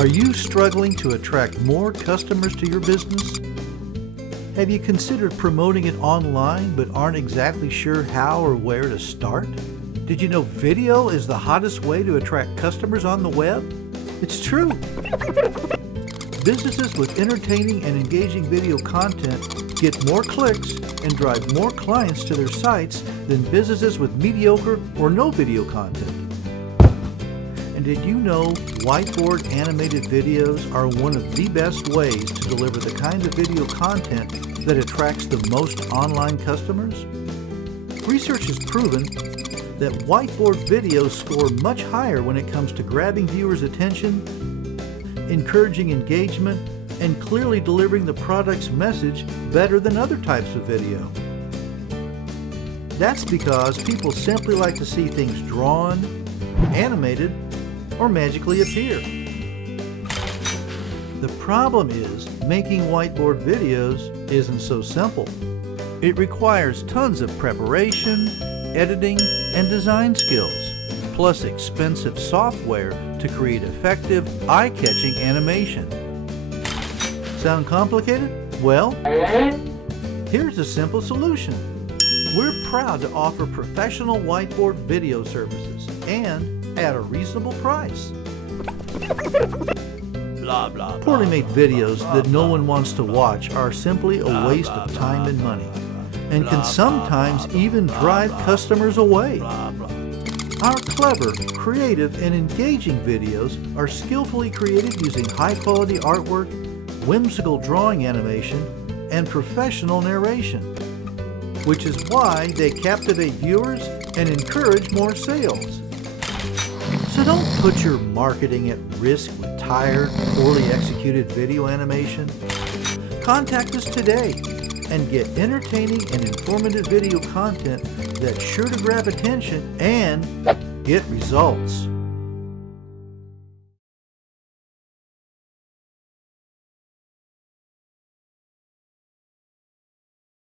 Are you struggling to attract more customers to your business? Have you considered promoting it online but aren't exactly sure how or where to start? Did you know video is the hottest way to attract customers on the web? It's true! Businesses with entertaining and engaging video content get more clicks and drive more clients to their sites than businesses with mediocre or no video content. And did you know whiteboard animated videos are one of the best ways to deliver the kind of video content that attracts the most online customers? Research has proven that whiteboard videos score much higher when it comes to grabbing viewers' attention, encouraging engagement, and clearly delivering the product's message better than other types of video. That's because people simply like to see things drawn, animated, or magically appear. The problem is, making whiteboard videos isn't so simple. It requires tons of preparation, editing, and design skills, plus expensive software to create effective, eye-catching animation. Sound complicated? Well, here's a simple solution. We're proud to offer professional whiteboard video services and at a reasonable price. Poorly made videos that no one wants to watch are simply a waste of time and money, and can sometimes even drive customers away. Our clever, creative, and engaging videos are skillfully created using high-quality artwork, whimsical drawing animation, and professional narration, which is why they captivate viewers and encourage more sales. So don't put your marketing at risk with tired, poorly executed video animation. Contact us today and get entertaining and informative video content that's sure to grab attention and get results.